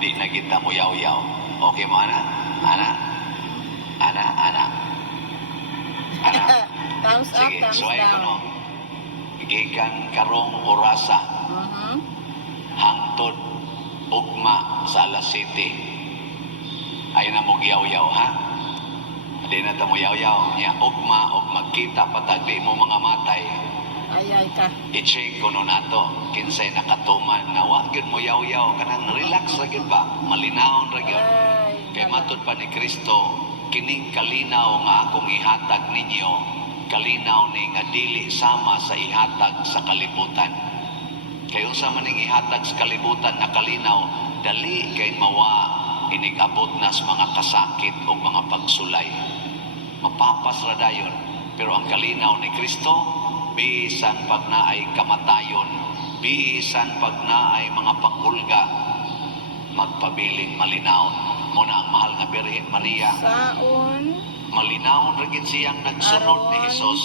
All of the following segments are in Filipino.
di na kita mo yaw-yaw. Okay mo, ana? Ana? Ana? Ana? Ana? Thumbs up, Sige, thumbs suway ko down. no. Gikan karong orasa, hangtod ugma sa alas 7. Ay na mo yaw-yaw, ha? Di na ta mo yaw-yaw. Niya ugma o magkita patagdi mo mga matay. Ayay ka. I-check ko no nato. Kinsay nakatuman na wag yun mo yaw-yaw. Kanang relax ra gyud ba? Malinawon ra gyud. Ay, Kay matod pa ni Kristo, kining kalinaw nga akong ihatag ninyo, kalinaw ni nga dili sama sa ihatag sa kalibutan. Kay unsa man ning ihatag sa kalibutan na kalinaw, dali kay mawa inigabot na sa mga kasakit o mga pagsulay. Mapapas ra dayon, pero ang kalinaw ni Kristo, bisan pag naay kamatayon, bisan pag naay mga pangulga, magpabiling malinaw. Muna ang mahal nga Birhen Maria, saon. malinaw ra gid siyang nagsunod ni Aron. Hesus.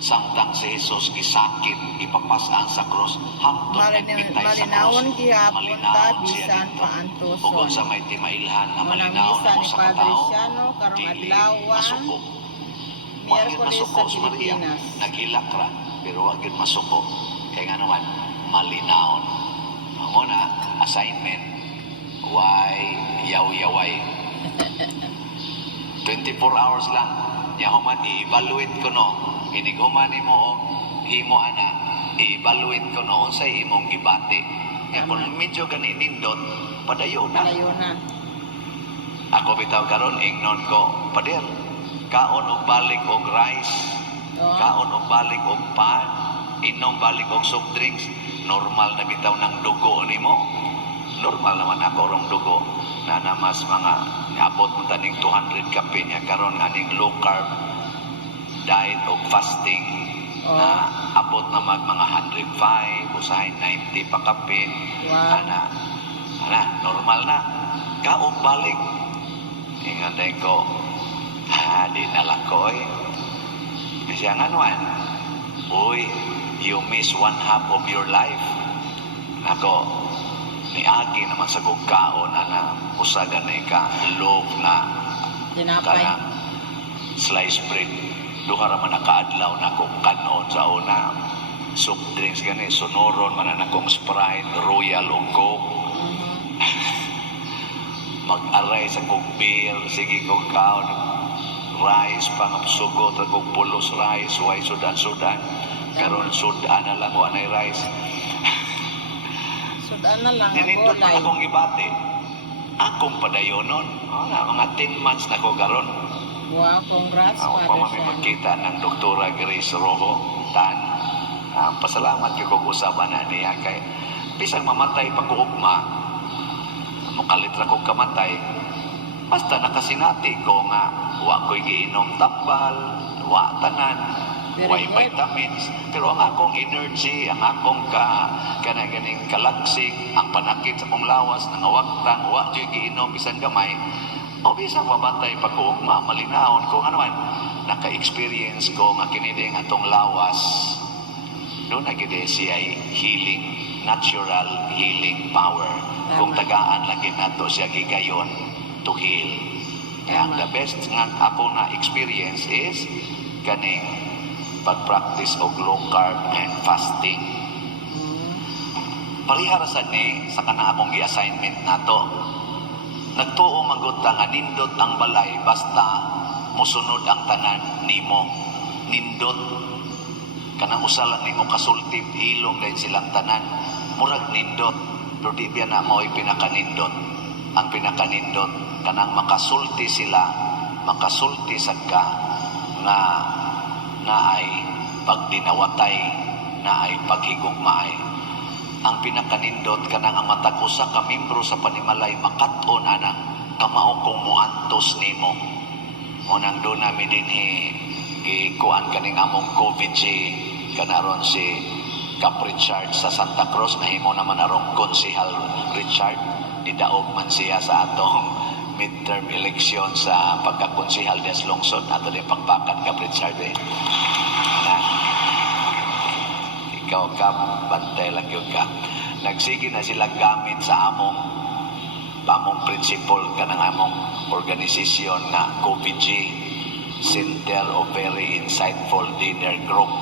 Samtang si Hesus gisakit, ipapasaan sa krus, hangtod nagpitay sa krus. Malinawon gihapon ta Malinawon siya bisan dito. paantuson. Ug sa may timailhan na Manang malinaw misa na mo ni sa Padre katao, Siano karong dili adlaw, masuko. Wag yun Miyerkules masuko sa si Maria. Pilipinas. Naghilak ra, pero wag yun masuko. Kaya nga naman, malinawon. Amo na, assignment. Why yaw-yaway. 24 hours lang. Yahuman, i-evaluate ko no. Iniguman ni mo o himo ana, i-evaluate ko no. Unsay imong gibati. Kaya kung medyo ganinindot, padayo na. Malayo na. Ako bitaw karon ingnon ko, pader, kaon og balik og rice, Oh. kaon og balik og pan, inom balik og soft drinks, normal na bitaw ng dugo nimo. Normal naman ako rong dugo na namas mga abot mo taning 200 kape niya karon aning low carb diet o fasting Oh. na abot na mga 105 usahay 90 pa kape. Wow. Ana, normal na. Kaog balik. Ingatay ko, di nalang ko eh. Kasi ang anuan, uy, you miss one half of your life. Ako, niagi naman sa kugkaon na usagan na ka, love na, Tinapay. kana, slice bread. Duha ra man nakaadlaw na kong kanon sa una. Soft drinks gani, sonoron man na akong Sprite, Royal o Coke. Mag-aray sa kong beer, sige kong kaon, rice, pangapsugot, kong pulos rice, way sudan-sudan. Karon sudan na lang, wanay rice. Sudan na lang. Ninindot man gulay. akong ibate. Akong padayonon. Mga 10 months na ko karon. Wow, congrats, Ako Father pa mami Siano. magkita ng Doktora Grace Rojo, Tan. Pasalamat ko kung usaban na niya kay bisang mamatay pag uugma, mukalitra kong kamatay, basta nakasinati ko nga wa ko'y giinom tambal, wa tanan, Very way good. vitamins, pero ang akong energy, ang akong ganing kalagsik, ang panakit sa kong lawas, nangawaktang, wa ko'y giinom bisan gamay, o bisang mamatay pag uugma, malinahon kung ano man, naka-experience ko nga kiniding atong lawas, doon na gid siya healing, natural healing power. Kung tagaan lang gid nato siya gigayon to heal. Kaya ang the best nga ako na experience is kaning pag-practice og low carb and fasting. Parihara sad ni sa kana akong gi-assignment nato. Nagtuo maguta nga nindot ang balay basta musunod ang tanan nimo. Nindot kanang usa lang nimo kasultib hilong dahil silang tanan murag nindot pero di biya na mo'y pinakanindot. Ang pinakanindot kanang makasulti sila, makasulti sad ka nga naay pagdinawatay, naay paghigugmaay. Ang pinakanindot kanang ang matag usa ka membro sa panimalay makat-on anang kamao kong muantos nimo. Unang doon namin dinhi ikuan kaning among COVID si kanaron si Cap Richard sa Santa Cruz na himo naman arong konsehal Richard nidaog man siya sa atong midterm election sa pagkakonsehal des lungsod ato din pagbakat Cap Richard na ikaw Cap bantay lang yun ka nagsige na sila gamit sa among among principal kanang among organisasyon na COVG, Center of Very Insightful Leader Group.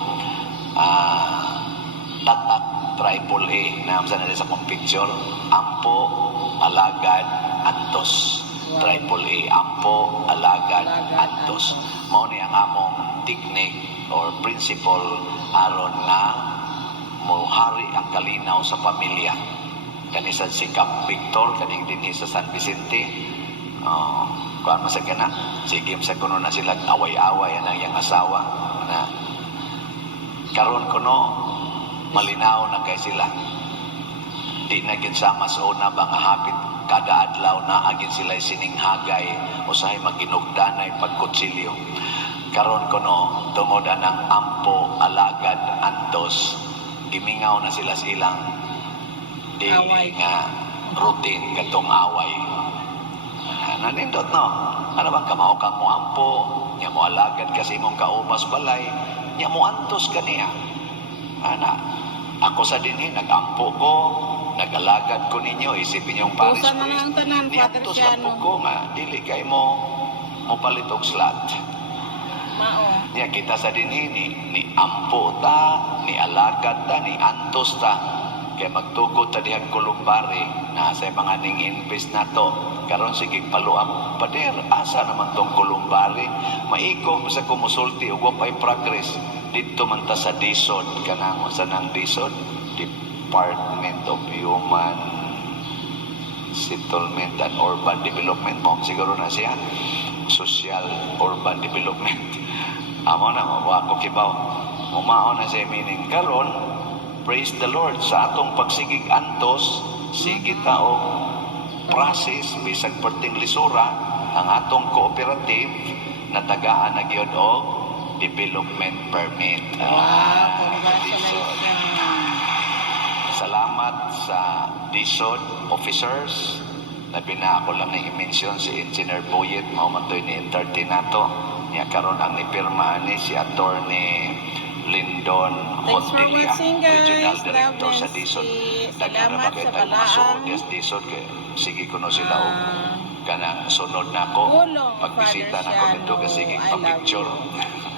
Tatak Triple A na sa nila sa kong picture, Ampo, Alagad, Antos. Wow. Triple A, Ampo, Alagad, Alagad, Antos. Antos. Mao ni ang among technique or principle aron nga mohari ang kalinaw sa pamilya. Kanisan si Cap Victor, kaning dinhi sa San Vicente. Kuan man sa kana, sige sa kuno na sila away-away ang iyang asawa na karon kuno malinaw na kay sila. Di na gid sama sa una ba nga hapit kada adlaw na agin sila sininghagay usahay maginugdanay pagkutsilyo. Karon kuno tungod anang Ampo, Alagad, Antos, gimingaw na sila sa ilang daily Away. nga routine katong away. Nanindot no. Ano bang kamao kang mo Ampo, nya mo Alagad kasi mong kaumas balay, nya mo Antos kaniya. Ana, ako sa dinhi nag-ampo ko, nag-alagad ko ninyo, isipin yung parish Usa man ang tanan, Father Niantos lang po Siano. ko nga, dili kay mo palitog slot. Mao. Niya kita sa dinhi ni ampo ta, ni alagad ta, ni antos ta. Kay magtugot ta dihang kulumbari na sa mga ning invest na to. Karon sige paluam pader asa naman tong kulumbari. Maiko sa kumusulti ug wa pay progress dito man ta sa DSOD kanang sa nang DSOD, Department of Human Settlement and Urban Development mo siguro na siya Social Urban Development. Amo na mawa ko kibaw. Umao na siya meaning karon praise the Lord sa atong pagsigig antos sige ta og process bisag perting lisura ang atong cooperative na tagaan na gyud og development permit. Wow, DSOD. congratulations. Salamat sa DSOD officers. Labi na ako lang na i-mention si Engineer Boyet, maumantoy ni entertain nato. Niya karon ang nipirma ni si Attorney Lindon Thanks for Montilia, watching, guys. Regional Director Love sa and DSOD. peace. Daghan na Salamat bagay sa tayo balaan. masuod yes DSOD kay sige kuno sila og kanang sunod nako Ulong, pagbisita Father nako dito Siano. kasi I love picture. you.